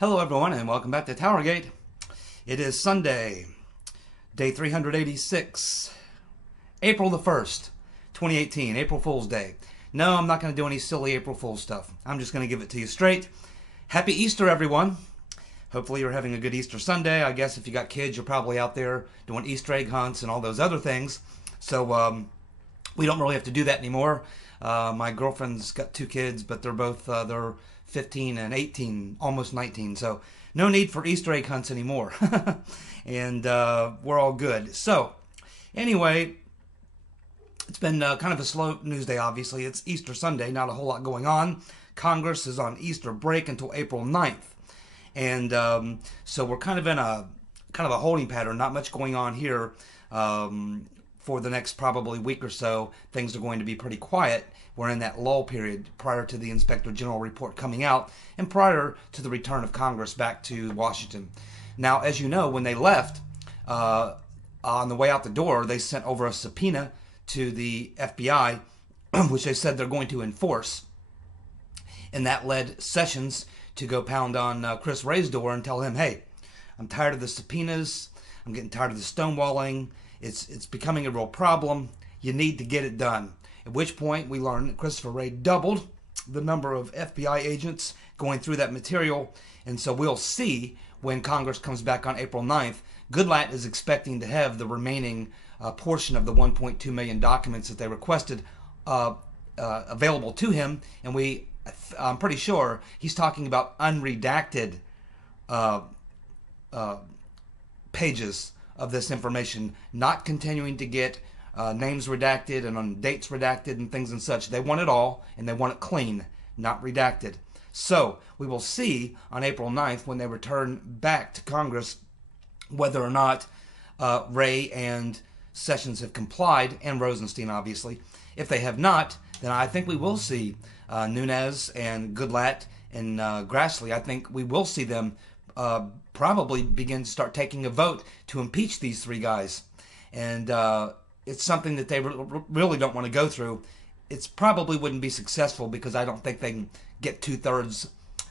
Hello everyone and welcome back to TowerGate. It is Sunday, day 386, April the 1st, 2018, April Fool's Day. No, I'm not going to do any silly April Fool's stuff. I'm just going to give it to you straight. Happy Easter everyone. Hopefully you're having a good Easter Sunday. I guess if you got kids, you're probably out there doing Easter egg hunts and all those other things. So we don't really have to do that anymore. My girlfriend's got two kids, but they're both they're 15 and 18, almost 19. So no need for Easter egg hunts anymore. And we're all good. So anyway, it's been kind of a slow news day, obviously. It's Easter Sunday, not a whole lot going on. Congress is on Easter break until April 9th. And so we're kind of in a holding pattern, not much going on here. For the next probably week or so, things are going to be pretty quiet. We're in that lull period prior to the Inspector General report coming out and prior to the return of Congress back to Washington. Now, as you know, when they left, on the way out the door, they sent over a subpoena to the FBI, which they said they're going to enforce. And that led Sessions to go pound on Chris Wray's door and tell him, hey, I'm tired of the subpoenas. I'm getting tired of the stonewalling. It's becoming a real problem. You need to get it done. At which point we learned that Christopher Wray doubled the number of FBI agents going through that material. And so we'll see when Congress comes back on April 9th. Goodlatte is expecting to have the remaining portion of the 1.2 million documents that they requested available to him. And I'm pretty sure he's talking about unredacted pages of this information, not continuing to get names redacted and on dates redacted and things and such. They want it all, and they want it clean, not redacted. So we will see on April 9th when they return back to Congress whether or not Wray and Sessions have complied, and Rosenstein obviously. If they have not, then I think we will see Nunes and Goodlatte and Grassley. I think we will see them probably begin to start taking a vote to impeach these three guys. And it's something that they really don't want to go through. It probably wouldn't be successful because I don't think they can get 2/3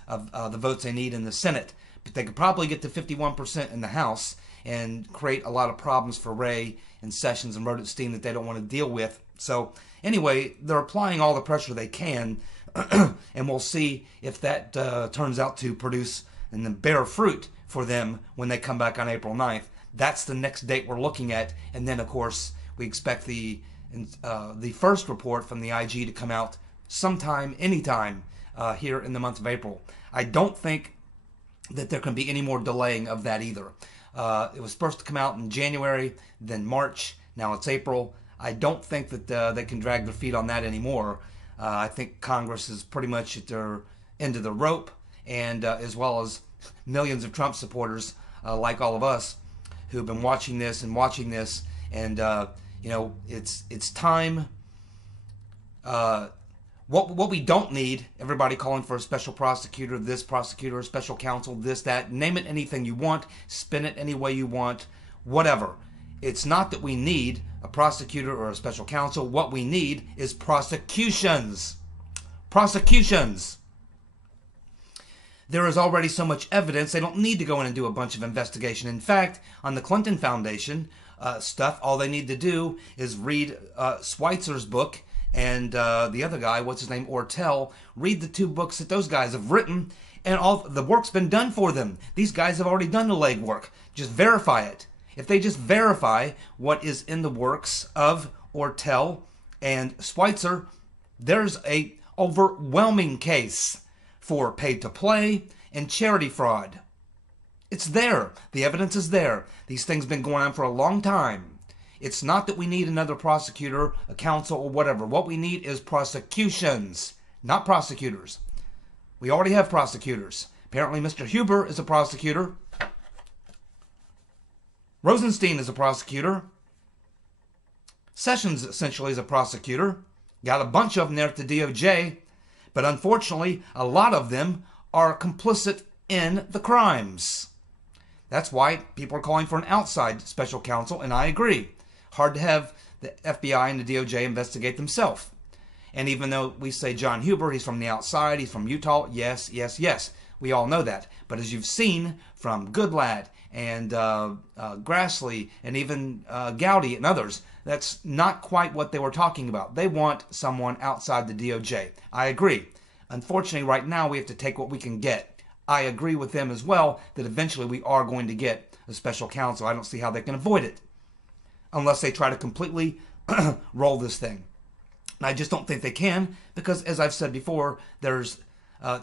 of the votes they need in the Senate. But they could probably get to 51% in the House and create a lot of problems for Wray and Sessions and Rosenstein that they don't want to deal with. So anyway, they're applying all the pressure they can, and we'll see if that turns out to produce and then bear fruit for them when they come back on April 9th. That's the next date we're looking at. And then, of course, we expect the first report from the IG to come out sometime, anytime here in the month of April. I don't think that there can be any more delaying of that either. It was supposed to come out in January, then March. Now it's April. I don't think that they can drag their feet on that anymore. I think Congress is pretty much at their end of the rope, and as well as millions of Trump supporters like all of us who've been watching this, and you know, it's time. What we don't need, everybody calling for a special prosecutor, this prosecutor, a special counsel, this, that, name it anything you want, spin it any way you want, whatever. It's not that we need a prosecutor or a special counsel. What we need is prosecutions. Prosecutions. There is already so much evidence, they don't need to go in and do a bunch of investigation. In fact, on the Clinton Foundation stuff, all they need to do is read Schweitzer's book and the other guy, what's his name, Ortel, read the two books that those guys have written, and all the work's been done for them. These guys have already done the legwork. Just verify it. If they just verify what is in the works of Ortel and Schweitzer, there's a overwhelming case for pay-to-play and charity fraud. It's there. The evidence is there. These things have been going on for a long time. It's not that we need another prosecutor, a counsel, or whatever. What we need is prosecutions, not prosecutors. We already have prosecutors. Apparently Mr. Huber is a prosecutor. Rosenstein is a prosecutor. Sessions essentially is a prosecutor. Got a bunch of them there at the DOJ. But unfortunately, a lot of them are complicit in the crimes. That's why people are calling for an outside special counsel, and I agree. Hard to have the FBI and the DOJ investigate themselves. And even though we say John Huber, he's from the outside, he's from Utah, yes, yes, yes. We all know that. But as you've seen from Goodlatte and Grassley and even Gowdy and others, that's not quite what they were talking about. They want someone outside the DOJ. I agree. Unfortunately, right now, we have to take what we can get. I agree with them as well that eventually we are going to get a special counsel. I don't see how they can avoid it unless they try to completely roll this thing. And I just don't think they can because, as I've said before, there's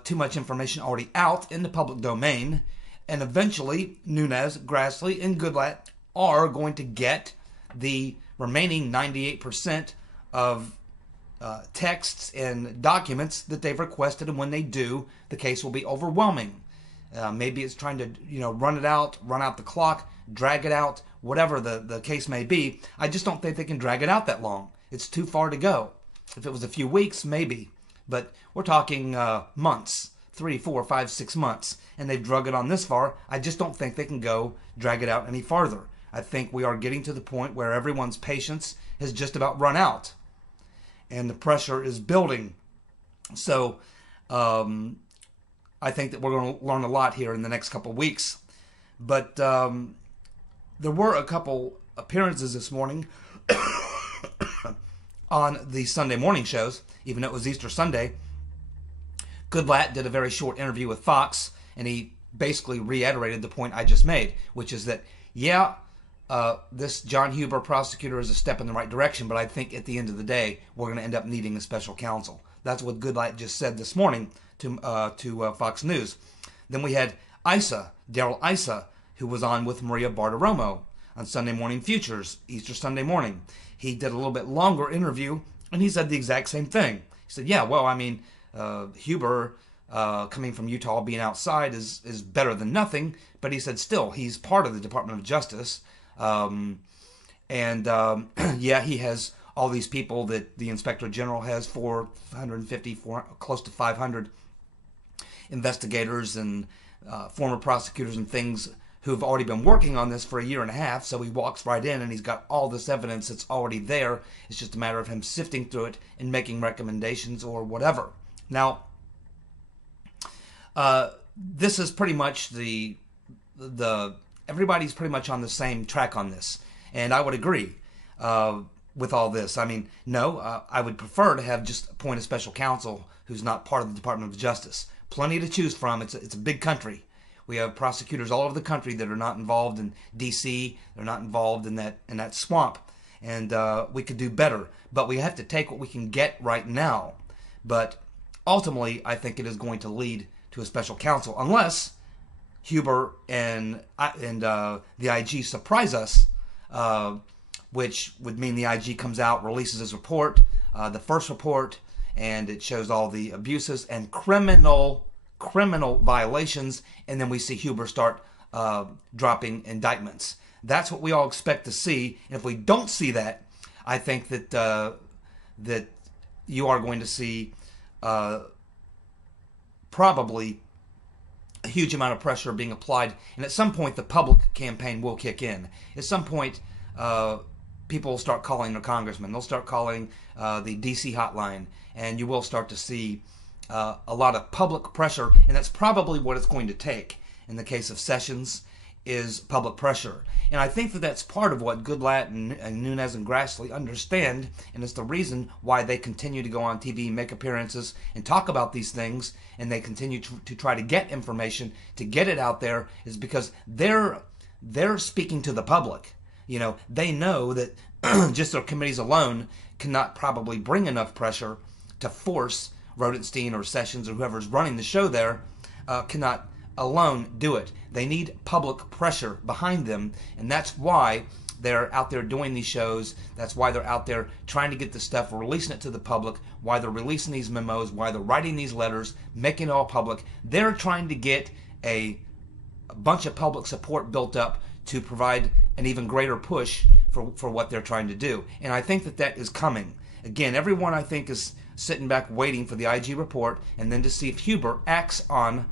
too much information already out in the public domain. And eventually, Nunes, Grassley, and Goodlatte are going to get the remaining 98% of texts and documents that they've requested, and when they do, the case will be overwhelming. Maybe it's trying to, run out the clock, drag it out, whatever the case may be. I just don't think they can drag it out that long. It's too far to go. If it was a few weeks, maybe, but we're talking months, 3, 4, 5, 6 months, and they've drug it on this far. I just don't think they can go drag it out any farther. I think we are getting to the point where everyone's patience has just about run out, and the pressure is building. So I think that we're going to learn a lot here in the next couple of weeks. But there were a couple appearances this morning on the Sunday morning shows, even though it was Easter Sunday. Goodlatte did a very short interview with Fox, and he basically reiterated the point I just made, which is that, this John Huber prosecutor is a step in the right direction, but I think at the end of the day, we're going to end up needing a special counsel. That's what Goodlatte just said this morning to Fox News. Then we had Daryl Issa, who was on with Maria Bartiromo on Sunday Morning Futures, Easter Sunday morning. He did a little bit longer interview, and he said the exact same thing. He said, Huber coming from Utah being outside is better than nothing, but he said still, he's part of the Department of Justice. He has all these people that the Inspector General has, 450, close to 500 investigators and former prosecutors and things who have already been working on this for a year and a half. So he walks right in and he's got all this evidence that's already there. It's just a matter of him sifting through it and making recommendations or whatever. Now, this is pretty much everybody's pretty much on the same track on this. And I would agree with all this. I mean, no, I would prefer to have just appoint a special counsel who's not part of the Department of Justice. Plenty to choose from. It's a big country. We have prosecutors all over the country that are not involved in D.C. They're not involved in that swamp. And we could do better. But we have to take what we can get right now. But ultimately, I think it is going to lead to a special counsel, unless Huber and the IG surprise us, which would mean the IG comes out, releases his report, the first report, and it shows all the abuses and criminal violations, and then we see Huber start dropping indictments. That's what we all expect to see. And if we don't see that, I think that you are going to see probably a huge amount of pressure being applied, and at some point the public campaign will kick in. At some point, people will start calling their congressman. They'll start calling the DC hotline, and you will start to see a lot of public pressure, and that's probably what it's going to take in the case of Sessions, is public pressure. And I think that that's part of what Goodlatte and Nunes and Grassley understand, and it's the reason why they continue to go on TV, make appearances, and talk about these things, and they continue to try to get information, to get it out there, is because they're speaking to the public. They know that just their committees alone cannot probably bring enough pressure to force Rodenstein or Sessions or whoever's running the show there, cannot alone do it. They need public pressure behind them, and that's why they're out there doing these shows. That's why they're out there trying to get the stuff, releasing it to the public, why they're releasing these memos, why they're writing these letters, making it all public. They're trying to get a bunch of public support built up to provide an even greater push for what they're trying to do. And I think that is coming. Again, everyone, I think, is sitting back waiting for the IG report and then to see if Huber acts on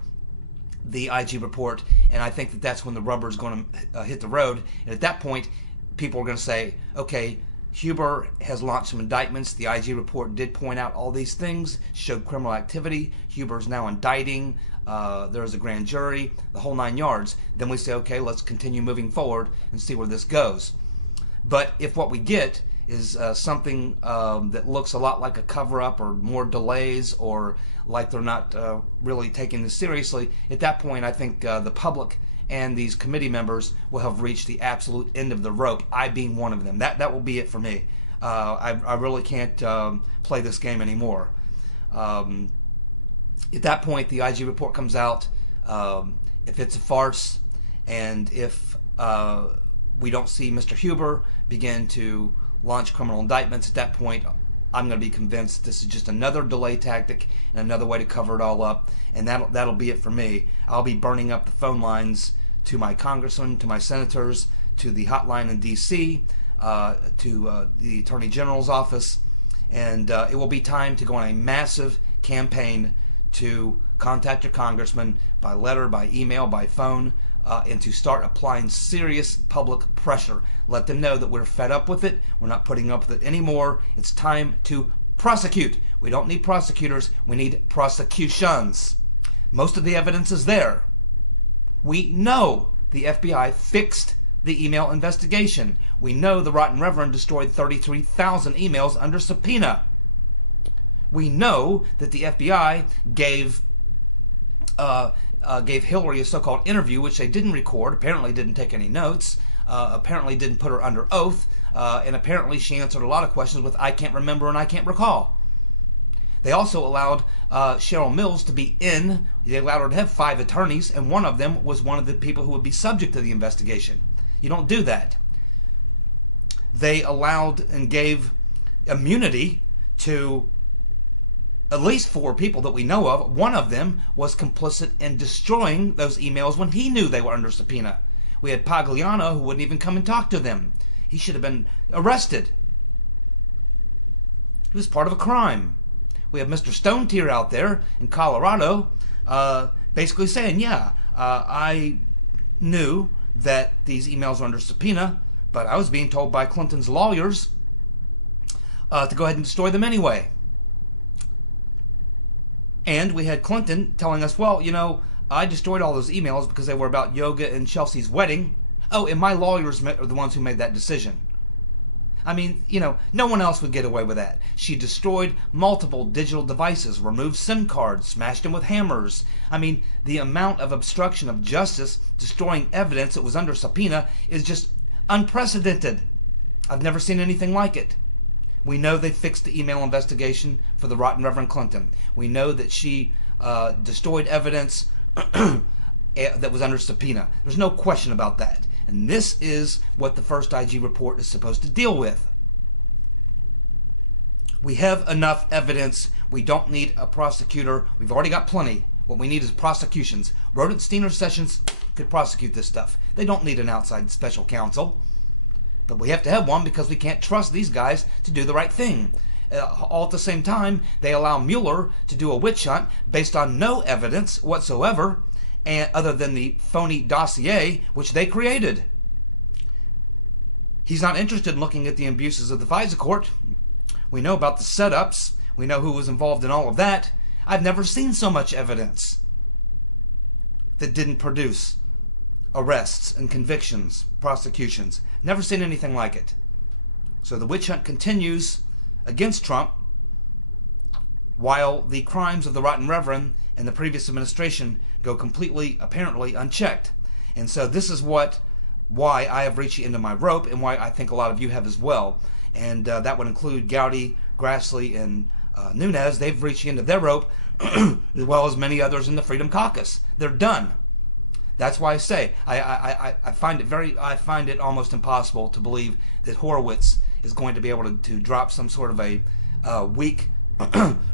the IG report, and I think that that's when the rubber is going to hit the road. And at that point, people are going to say, okay, Huber has launched some indictments. The IG report did point out all these things, showed criminal activity. Huber's now indicting there's a grand jury, the whole 9 yards. Then we say, okay, let's continue moving forward and see where this goes. But if what we get is something that looks a lot like a cover-up, or more delays, or like they're not really taking this seriously, at that point I think the public and these committee members will have reached the absolute end of the rope, I being one of them. That will be it for me. I really can't play this game anymore. At that point, the IG report comes out. If it's a farce, and if we don't see Mr. Huber begin to launch criminal indictments, at that point I'm going to be convinced this is just another delay tactic and another way to cover it all up, and that'll be it for me. I'll be burning up the phone lines to my congressmen, to my senators, to the hotline in D.C., to the Attorney General's office, and it will be time to go on a massive campaign to contact your congressman by letter, by email, by phone, and to start applying serious public pressure. Let them know that we're fed up with it. We're not putting up with it anymore. It's time to prosecute. We don't need prosecutors. We need prosecutions. Most of the evidence is there. We know the FBI fixed the email investigation. We know the Rotten Reverend destroyed 33,000 emails under subpoena. We know that the FBI gave Hillary a so-called interview, which they didn't record, apparently didn't take any notes, apparently didn't put her under oath, and apparently she answered a lot of questions with "I can't remember" and "I can't recall." They also allowed Cheryl Mills to be in. They allowed her to have 5 attorneys, and one of them was one of the people who would be subject to the investigation. You don't do that. They allowed and gave immunity to at least 4 people that we know of. One of them was complicit in destroying those emails when he knew they were under subpoena. We had Pagliano, who wouldn't even come and talk to them. He should have been arrested. He was part of a crime. We have Mr. Stone Tier out there in Colorado basically saying, yeah, I knew that these emails were under subpoena, but I was being told by Clinton's lawyers to go ahead and destroy them anyway. And we had Clinton telling us, well, you know, I destroyed all those emails because they were about yoga and Chelsea's wedding. Oh, and my lawyers are the ones who made that decision. I mean, you know, no one else would get away with that. She destroyed multiple digital devices, removed SIM cards, smashed them with hammers. I mean, the amount of obstruction of justice, destroying evidence that was under subpoena, is just unprecedented. I've never seen anything like it. We know they fixed the email investigation for the Rotten Reverend Clinton. We know that she destroyed evidence that was under subpoena. There's no question about that. And this is what the first IG report is supposed to deal with. We have enough evidence. We don't need a prosecutor. We've already got plenty. What we need is prosecutions. Rodenstein or Sessions could prosecute this stuff. They don't need an outside special counsel. But we have to have one because we can't trust these guys to do the right thing. All at the same time, they allow Mueller to do a witch hunt based on no evidence whatsoever, and other than the phony dossier which they created. He's not interested in looking at the abuses of the FISA court. We know about the setups. We know who was involved in all of that. I've never seen so much evidence that didn't produce arrests and convictions, prosecutions. Never seen anything like it. So the witch hunt continues against Trump, while the crimes of the Rotten Reverend and the previous administration go completely, apparently, unchecked. And so this is why I have reached the end of my rope, and why I think a lot of you have as well. And that would include Gowdy, Grassley, and Nunes. They've reached the end of their rope, as well as many others in the Freedom Caucus. They're done. That's why I say I find it almost impossible to believe that Horowitz is going to be able to drop some sort of a weak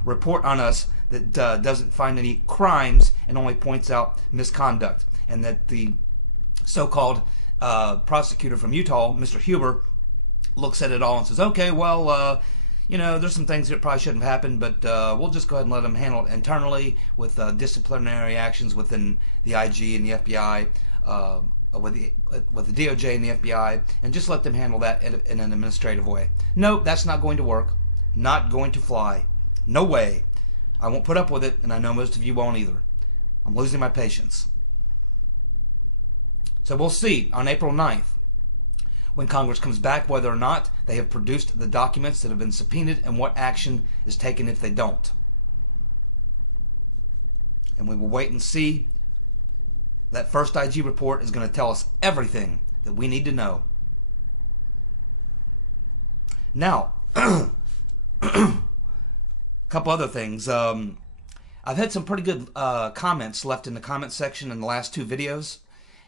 report on us that doesn't find any crimes and only points out misconduct, and that the so-called prosecutor from Utah, Mr. Huber, looks at it all and says, okay, well, you know, there's some things that probably shouldn't have happened, but we'll just go ahead and let them handle it internally with disciplinary actions within the IG and the FBI, with the DOJ and the FBI, and just let them handle that in an administrative way. No, that's not going to work. Not going to fly. No way. I won't put up with it, and I know most of you won't either. I'm losing my patience. So we'll see on April 9th, when Congress comes back, whether or not they have produced the documents that have been subpoenaed and what action is taken if they don't. And we will wait and see. That first IG report is going to tell us everything that we need to know. Now, a couple other things. I've had some pretty good comments left in the comment section in the last 2 videos,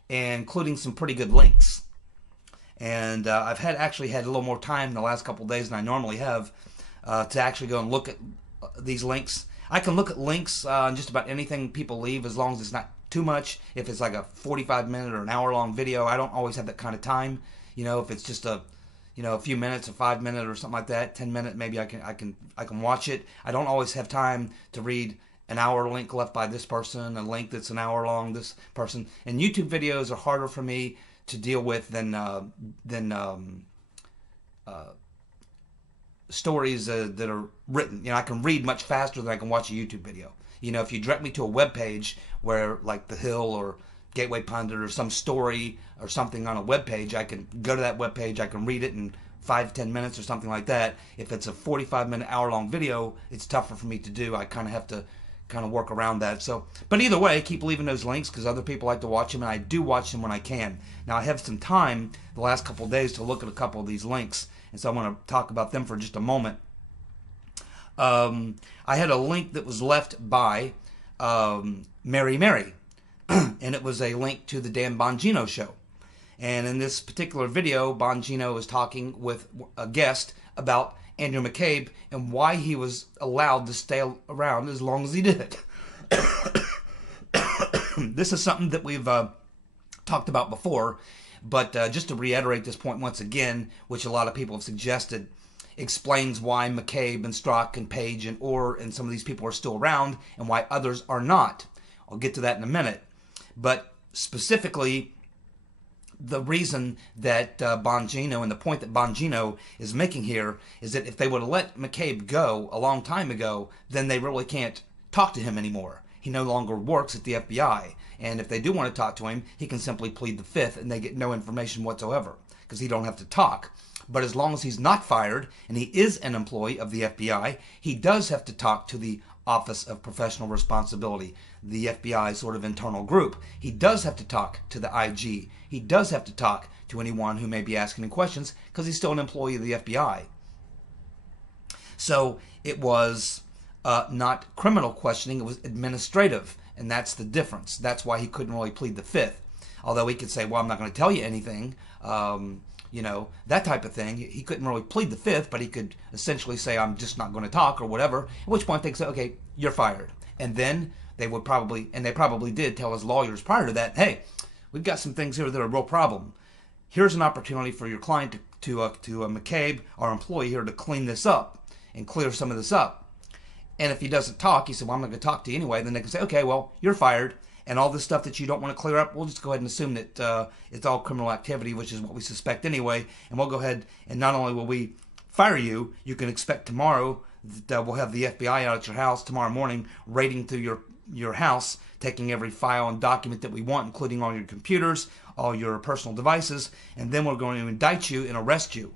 including some pretty good links. And I've actually had a little more time in the last couple of days than I normally have to actually go and look at these links. I can look at links on just about anything people leave, as long as it's not too much. If it's like a 45-minute or an hour-long video, I don't always have that kind of time. You know, if it's just a few minutes, a 5-minute or something like that, 10-minute, maybe I can watch it. I don't always have time to read an hour link left by this person, a link that's an hour long, this person. And YouTube videos are harder for me to deal with than stories that are written. You know, I can read much faster than I can watch a YouTube video. You know, if you direct me to a web page where, like The Hill or Gateway Pundit or some story or something on a web page, I can go to that web page, I can read it in 5-10 minutes or something like that. If it's a 45-minute, hour-long video, it's tougher for me to do. I kind of have to work around that. So, but either way, keep leaving those links because other people like to watch them, and I do watch them when I can. Now, I have some time the last couple of days to look at a couple of these links, and so I want to talk about them for just a moment. I had a link that was left by Mary Mary, and it was a link to the Dan Bongino show. And in this particular video, Bongino is talking with a guest about Andrew McCabe and why he was allowed to stay around as long as he did. This is something that we've talked about before, but just to reiterate this point once again, which a lot of people have suggested, explains why McCabe and Strzok and Page and Orr and some of these people are still around and why others are not. I'll get to that in a minute. But specifically, the reason that Bongino, and the point that Bongino is making here, is that if they would have let McCabe go a long time ago, then they really can't talk to him anymore. He no longer works at the FBI. And if they do want to talk to him, he can simply plead the Fifth and they get no information whatsoever because he don't have to talk. But as long as he's not fired and he is an employee of the FBI, he does have to talk to the Office of Professional Responsibility, the FBI sort of internal group. He does have to talk to the IG. He does have to talk to anyone who may be asking him questions because he's still an employee of the FBI. So it was not criminal questioning, it was administrative, and that's the difference. That's why he couldn't really plead the Fifth. Although he could say, well, I'm not going to tell you anything, you know, that type of thing. He couldn't really plead the Fifth, but he could essentially say, I'm just not going to talk or whatever, at which point they say, okay, you're fired. And then they would probably, and they probably did tell his lawyers prior to that, hey, we've got some things here that are a real problem. Here's an opportunity for your client to McCabe, our employee here, to clean this up and clear some of this up. And if he doesn't talk, he said, well, I'm not going to talk to you anyway. Then they can say, okay, well, you're fired. And all this stuff that you don't want to clear up, we'll just go ahead and assume that it's all criminal activity, which is what we suspect anyway. And we'll go ahead and not only will we fire you, you can expect tomorrow that we'll have the FBI out at your house tomorrow morning, raiding through your house, taking every file and document that we want, including all your computers, all your personal devices, and then we're going to indict you and arrest you.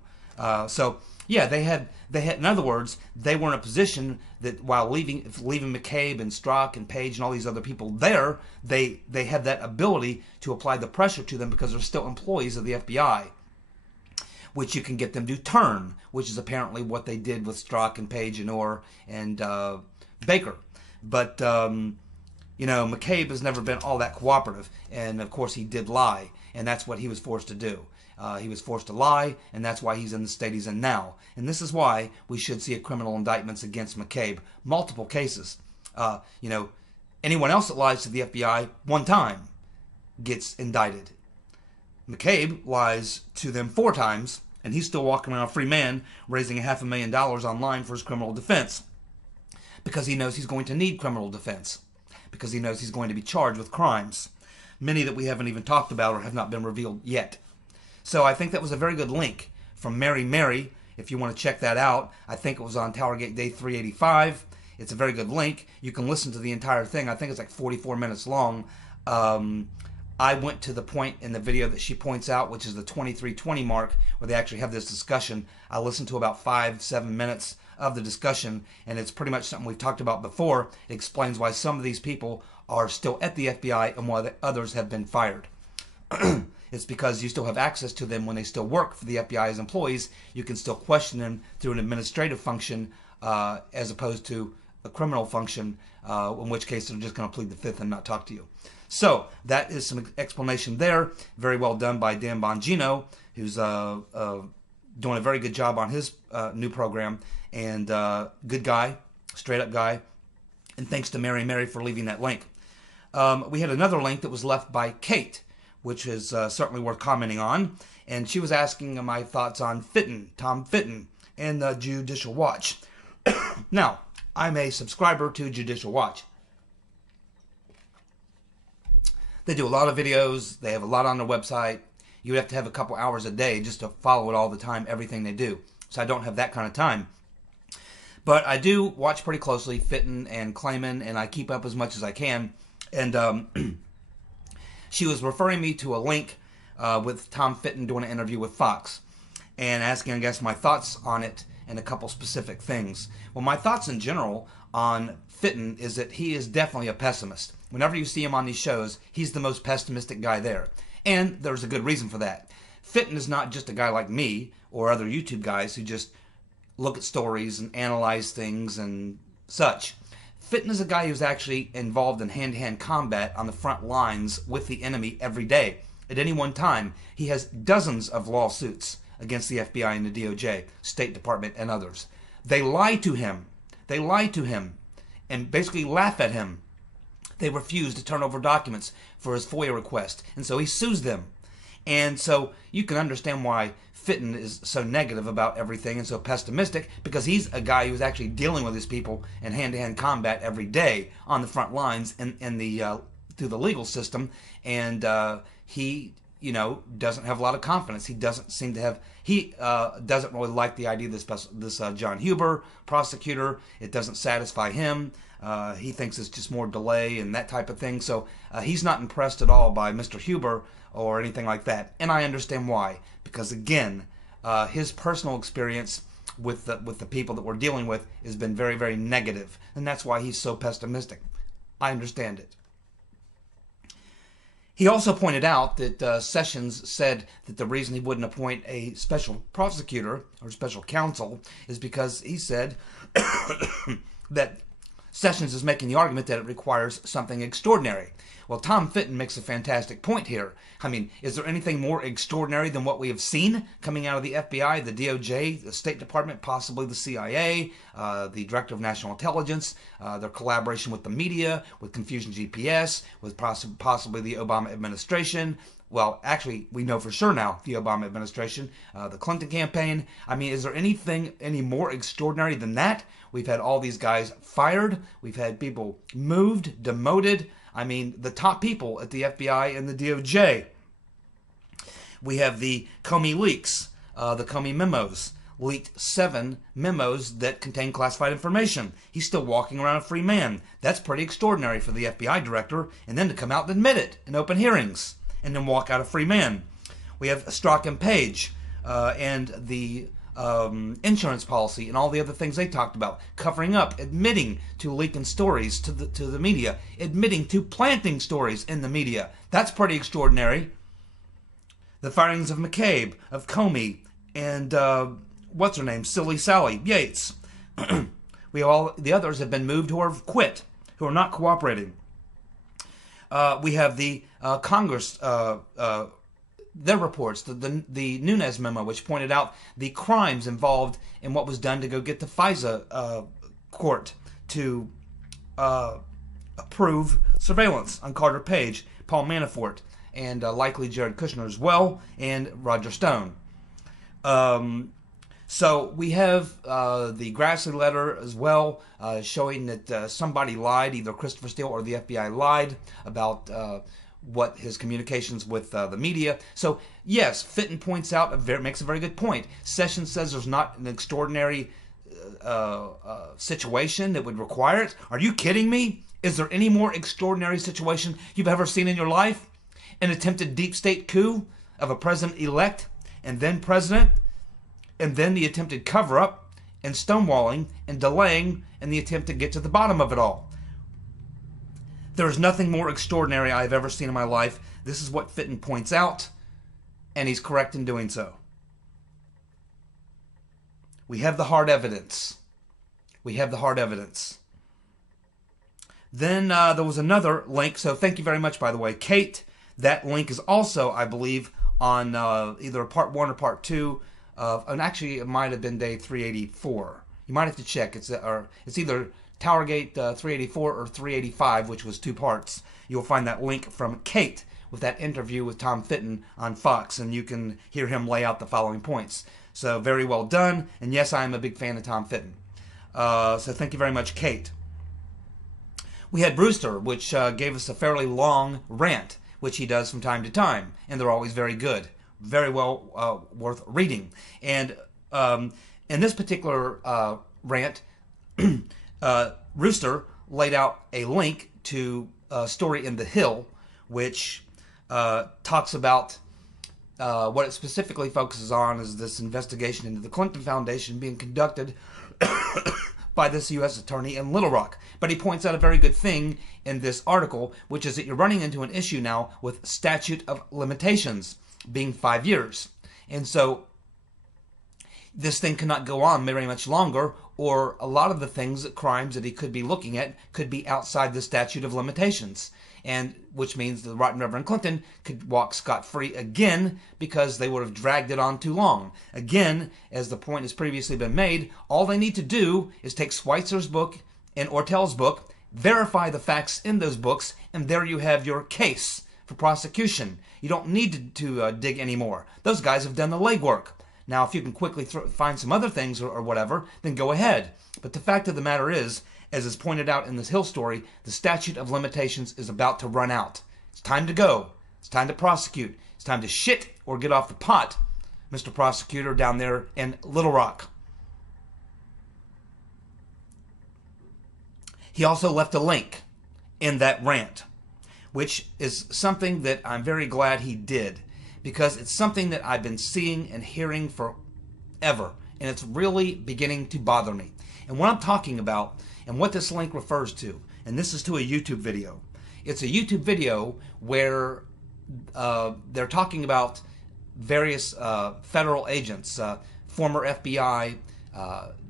So yeah, they had. In other words, they were in a position that while leaving McCabe and Strzok and Page and all these other people there, they had that ability to apply the pressure to them because they're still employees of the FBI, which you can get them to turn, which is apparently what they did with Strzok and Page and Orr and Baker. But you know, McCabe has never been all that cooperative, and of course he did lie, and that's what he was forced to do. He was forced to lie, and that's why he's in the state he's in now. And this is why we should see a criminal indictments against McCabe. Multiple cases. You know, anyone else that lies to the FBI one time gets indicted. McCabe lies to them 4 times, and he's still walking around a free man, raising $500,000 online for his criminal defense. Because he knows he's going to need criminal defense. Because he knows he's going to be charged with crimes. Many that we haven't even talked about or have not been revealed yet. So I think that was a very good link from Mary Mary, if you want to check that out. I think it was on TowerGate Day 385. It's a very good link. You can listen to the entire thing. I think it's like 44 minutes long. I went to the point in the video that she points out, which is the 23:20 mark, where they actually have this discussion. I listened to about 5-7 minutes of the discussion, and it's pretty much something we've talked about before. It explains why some of these people are still at the FBI and why the others have been fired. It's because you still have access to them when they still work for the FBI as employees. You can still question them through an administrative function as opposed to a criminal function, in which case they're just going to plead the fifth and not talk to you. So that is some explanation there. Very well done by Dan Bongino, who's doing a very good job on his new program. And good guy, straight up guy. And thanks to Mary for leaving that link. We had another link that was left by Kate, which is certainly worth commenting on. And she was asking my thoughts on Tom Fitton, and the Judicial Watch. Now, I'm a subscriber to Judicial Watch. They do a lot of videos. They have a lot on their website. You have to have a couple hours a day just to follow it all the time, everything they do. So I don't have that kind of time. But I do watch pretty closely Fitton and Clayman, and I keep up as much as I can. And she was referring me to a link with Tom Fitton doing an interview with Fox and asking, I guess, my thoughts on it and a couple specific things. Well, my thoughts in general on Fitton is that he is definitely a pessimist. Whenever you see him on these shows, he's the most pessimistic guy there. And there's a good reason for that. Fitton is not just a guy like me or other YouTube guys who just look at stories and analyze things and such. Fitton is a guy who's actually involved in hand-to-hand combat on the front lines with the enemy every day. At any one time, he has dozens of lawsuits against the FBI and the DOJ, State Department, and others. They lie to him. They lie to him and basically laugh at him. They refuse to turn over documents for his FOIA request, and so he sues them. And so you can understand why Fitton is so negative about everything and so pessimistic, because he's a guy who's actually dealing with his people in hand-to-hand combat every day on the front lines in the through the legal system, and he, you know, doesn't have a lot of confidence. He doesn't seem to have. He doesn't really like the idea of this John Huber prosecutor. It doesn't satisfy him. He thinks it's just more delay and that type of thing. So he's not impressed at all by Mr. Huber or anything like that. And I understand why. Because again, his personal experience with the people that we're dealing with has been very, very negative. And that's why he's so pessimistic. I understand it. He also pointed out that Sessions said that the reason he wouldn't appoint a special prosecutor or special counsel is because he said that Sessions is making the argument that it requires something extraordinary. Well, Tom Fitton makes a fantastic point here. I mean, is there anything more extraordinary than what we have seen coming out of the FBI, the DOJ, the State Department, possibly the CIA, the Director of National Intelligence, their collaboration with the media, with Confusion GPS, with possibly the Obama administration? Well, actually, we know for sure now the Obama administration, the Clinton campaign. I mean, is there anything any more extraordinary than that? We've had all these guys fired. We've had people moved, demoted. I mean, the top people at the FBI and the DOJ. We have the Comey leaks, the Comey memos. Leaked 7 memos that contain classified information. He's still walking around a free man. That's pretty extraordinary for the FBI director. And then to come out and admit it in open hearings and then walk out a free man. We have Strzok and Page and the insurance policy and all the other things they talked about, covering up, admitting to leaking stories to the media, admitting to planting stories in the media. That's pretty extraordinary. The firings of McCabe, of Comey, and what's her name, Silly Sally Yates. The others have been moved who have quit, who are not cooperating. We have the Congress. Their reports, the Nunes memo, which pointed out the crimes involved in what was done to go get the FISA court to approve surveillance on Carter Page, Paul Manafort, and likely Jared Kushner as well, and Roger Stone. So we have the Grassley letter as well, showing that somebody lied, either Christopher Steele or the FBI lied about what his communications with the media. So yes, Fitton points out, makes a very good point. Sessions says there's not an extraordinary situation that would require it? Are you kidding me? Is there any more extraordinary situation you've ever seen in your life? An attempted deep state coup of a president-elect and then president, and then the attempted cover-up and stonewalling and delaying and the attempt to get to the bottom of it all. There is nothing more extraordinary I have ever seen in my life. This is what Fitton points out, and he's correct in doing so. We have the hard evidence. We have the hard evidence. Then there was another link. So thank you very much, by the way, Kate. That link is also, I believe, on either part 1 or part 2 of, and actually it might have been day 384. You might have to check. It's either TowerGate 384 or 385, which was 2 parts. You'll find that link from Kate with that interview with Tom Fitton on Fox, and you can hear him lay out the following points. So very well done, and yes, I am a big fan of Tom Fitton. So thank you very much, Kate. We had Brewster, which gave us a fairly long rant, which he does from time to time, and they're always very good, very well worth reading. And in this particular rant, Brewster laid out a link to a story in The Hill, which talks about what it specifically focuses on is this investigation into the Clinton Foundation being conducted by this U.S. attorney in Little Rock. But he points out a very good thing in this article, which is that you're running into an issue now with statute of limitations being 5 years. And so this thing cannot go on very much longer, or a lot of the crimes that he could be looking at could be outside the statute of limitations. And which means the Right Reverend Clinton could walk scot-free again because they would have dragged it on too long. Again, as the point has previously been made, all they need to do is take Schweitzer's book and Ortel's book, verify the facts in those books, and there you have your case for prosecution. You don't need to dig anymore. Those guys have done the legwork. Now, if you can quickly find some other things or whatever, then go ahead. But the fact of the matter is, as is pointed out in this Hill story, the statute of limitations is about to run out. It's time to go. It's time to prosecute. It's time to shit or get off the pot, Mr. Prosecutor down there in Little Rock. He also left a link in that rant, which is something that I'm very glad he did, because it's something that I've been seeing and hearing forever, and it's really beginning to bother me. And what I'm talking about, and what this link refers to, and this is to a YouTube video. It's a YouTube video where they're talking about various federal agents, former FBI,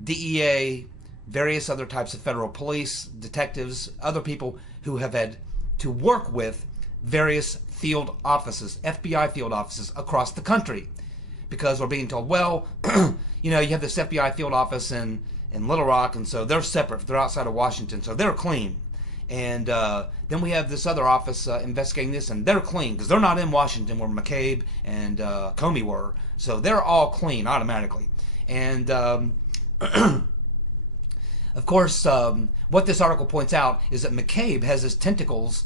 DEA, various other types of federal police, detectives, other people who have had to work with various field offices, FBI field offices across the country. Because we're being told, well, you know, you have this FBI field office in Little Rock, and so they're separate. They're outside of Washington, so they're clean. And then we have this other office investigating this, and they're clean because they're not in Washington where McCabe and Comey were. So they're all clean automatically. And of course, what this article points out is that McCabe has his tentacles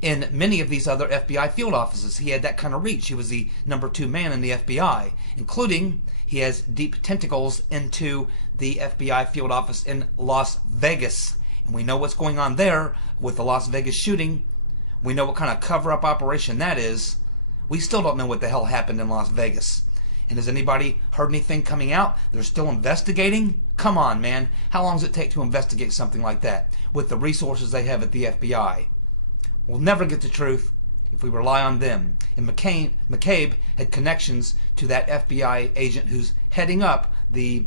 in many of these other FBI field offices. He had that kind of reach. He was the #2 man in the FBI, including he has deep tentacles into the FBI field office in Las Vegas. And we know what's going on there with the Las Vegas shooting. We know what kind of cover-up operation that is. We still don't know what the hell happened in Las Vegas. And has anybody heard anything coming out? They're still investigating? Come on, man. How long does it take to investigate something like that with the resources they have at the FBI? We'll never get the truth if we rely on them. And McCabe had connections to that FBI agent who's heading up the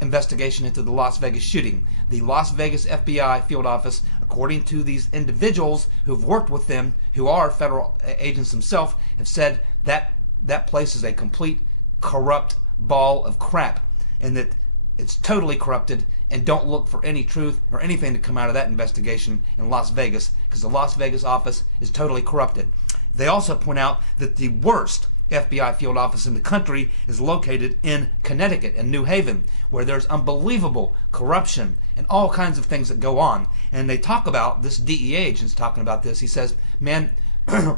investigation into the Las Vegas shooting. The Las Vegas FBI field office, according to these individuals who've worked with them, who are federal agents themselves, have said that that place is a complete corrupt ball of crap, and that it's totally corrupted, and don't look for any truth or anything to come out of that investigation in Las Vegas, because the Las Vegas office is totally corrupted. They also point out that the worst FBI field office in the country is located in Connecticut and New Haven, where there's unbelievable corruption and all kinds of things that go on. And they talk about, this DEA agent's talking about this, he says, man,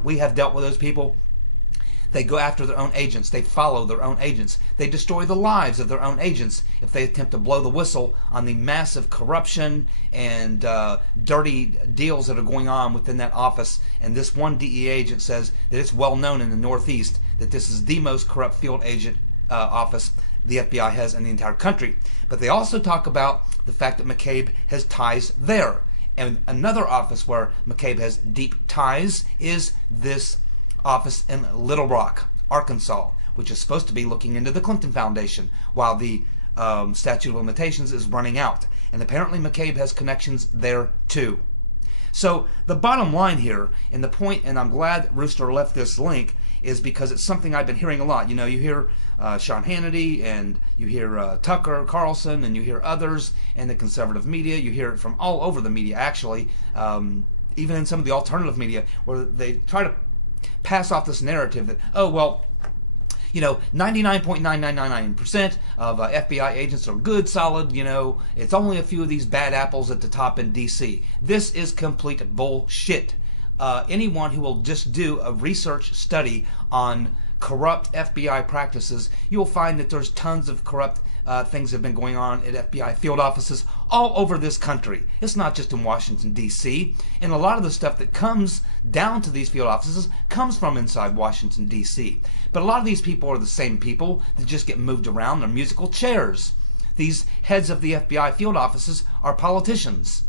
we have dealt with those people. They go after their own agents. They follow their own agents. They destroy the lives of their own agents if they attempt to blow the whistle on the massive corruption and dirty deals that are going on within that office. And this one DEA agent says that it's well known in the Northeast that this is the most corrupt field agent office the FBI has in the entire country. But they also talk about the fact that McCabe has ties there. And another office where McCabe has deep ties is this office in Little Rock, Arkansas, which is supposed to be looking into the Clinton Foundation while the statute of limitations is running out. And apparently McCabe has connections there too. So the bottom line here, and the point, and I'm glad Rooster left this link, is because it's something I've been hearing a lot. You know, you hear Sean Hannity, and you hear Tucker Carlson, and you hear others in the conservative media. You hear it from all over the media, actually, even in some of the alternative media, where they try to pass off this narrative that, oh, well, you know, 99.9999% of FBI agents are good, solid, you know, it's only a few of these bad apples at the top in D.C. This is complete bullshit. Anyone who will just do a research study on corrupt FBI practices, you'll find that there's tons of corrupt things that have been going on at FBI field offices all over this country. It's not just in Washington, D.C. And a lot of the stuff that comes down to these field offices comes from inside Washington, D.C. But a lot of these people are the same people that just get moved around. They're musical chairs. These heads of the FBI field offices are politicians.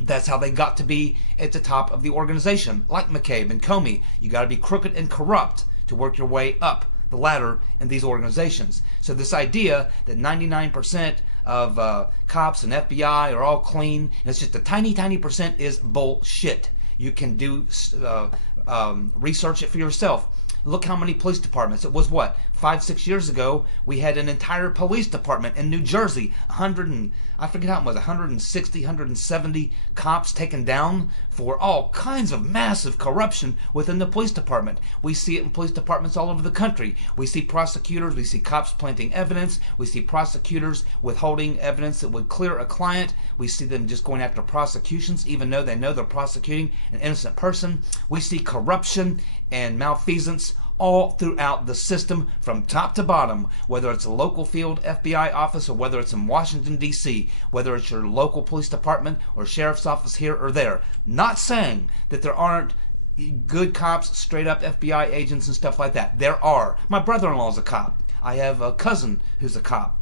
That's how they got to be at the top of the organization, like McCabe and Comey. You got to be crooked and corrupt to work your way up the ladder in these organizations. So this idea that 99% of cops and FBI are all clean, and it's just a tiny, tiny percent, is bullshit. You can do research it for yourself. Look how many police departments. It was what, 5-6 years ago, we had an entire police department in New Jersey. I forget how it was, 160, 170 cops taken down for all kinds of massive corruption within the police department. We see it in police departments all over the country. We see prosecutors, we see cops planting evidence, we see prosecutors withholding evidence that would clear a client. We see them just going after prosecutions even though they know they're prosecuting an innocent person. We see corruption and malfeasance all throughout the system from top to bottom, whether it's a local field FBI office or whether it's in Washington, D.C., whether it's your local police department or sheriff's office here or there. Not saying that there aren't good cops, straight up FBI agents and stuff like that. There are. My brother-in-law is a cop. I have a cousin who's a cop.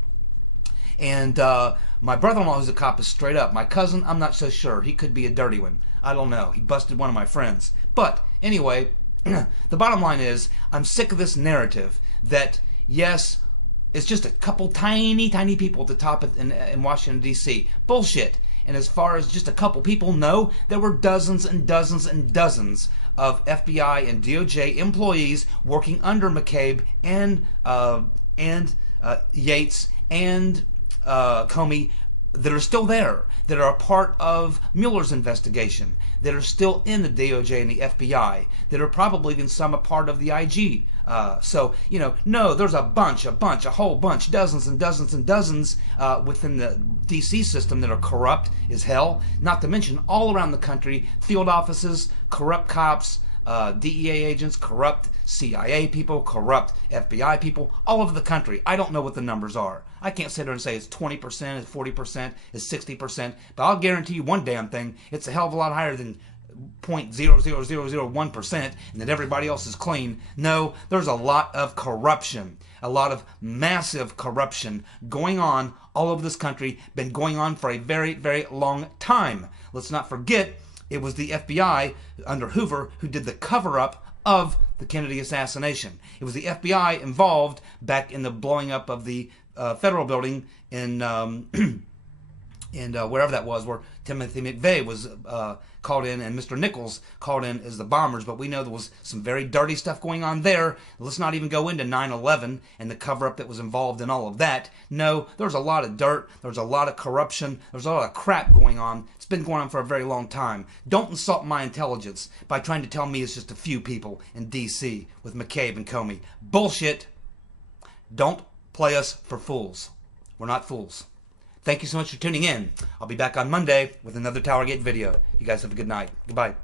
And my brother-in-law who's a cop is straight up. My cousin, I'm not so sure. He could be a dirty one. I don't know. He busted one of my friends. But anyway, the bottom line is, I'm sick of this narrative that, yes, it's just a couple tiny, tiny people at the top in Washington, D.C. Bullshit. And as far as just a couple people, no, there were dozens and dozens and dozens of FBI and DOJ employees working under McCabe and Yates and Comey that are still there, that are a part of Mueller's investigation, that are still in the DOJ and the FBI, that are probably even some a part of the IG. So, you know, no, there's a whole bunch, dozens and dozens and dozens within the DC system that are corrupt as hell, not to mention all around the country, field offices, corrupt cops, DEA agents, corrupt CIA people, corrupt FBI people, all over the country. I don't know what the numbers are. I can't sit there and say it's 20%, it's 40%, it's 60%, but I'll guarantee you one damn thing, it's a hell of a lot higher than 0.00001% and that everybody else is clean. No, there's a lot of corruption, a lot of massive corruption going on all over this country, been going on for a very, very long time. Let's not forget, it was the FBI under Hoover who did the cover-up of the Kennedy assassination. It was the FBI involved back in the blowing up of the federal building in wherever that was, where Timothy McVeigh was called in and Mr. Nichols called in as the bombers. But we know there was some very dirty stuff going on there. Let's not even go into 9/11 and the cover-up that was involved in all of that. No, there's a lot of dirt. There's a lot of corruption. There's a lot of crap going on. It's been going on for a very long time. Don't insult my intelligence by trying to tell me it's just a few people in D.C. with McCabe and Comey. Bullshit. Don't play us for fools. We're not fools. Thank you so much for tuning in. I'll be back on Monday with another TowerGate video. You guys have a good night. Goodbye.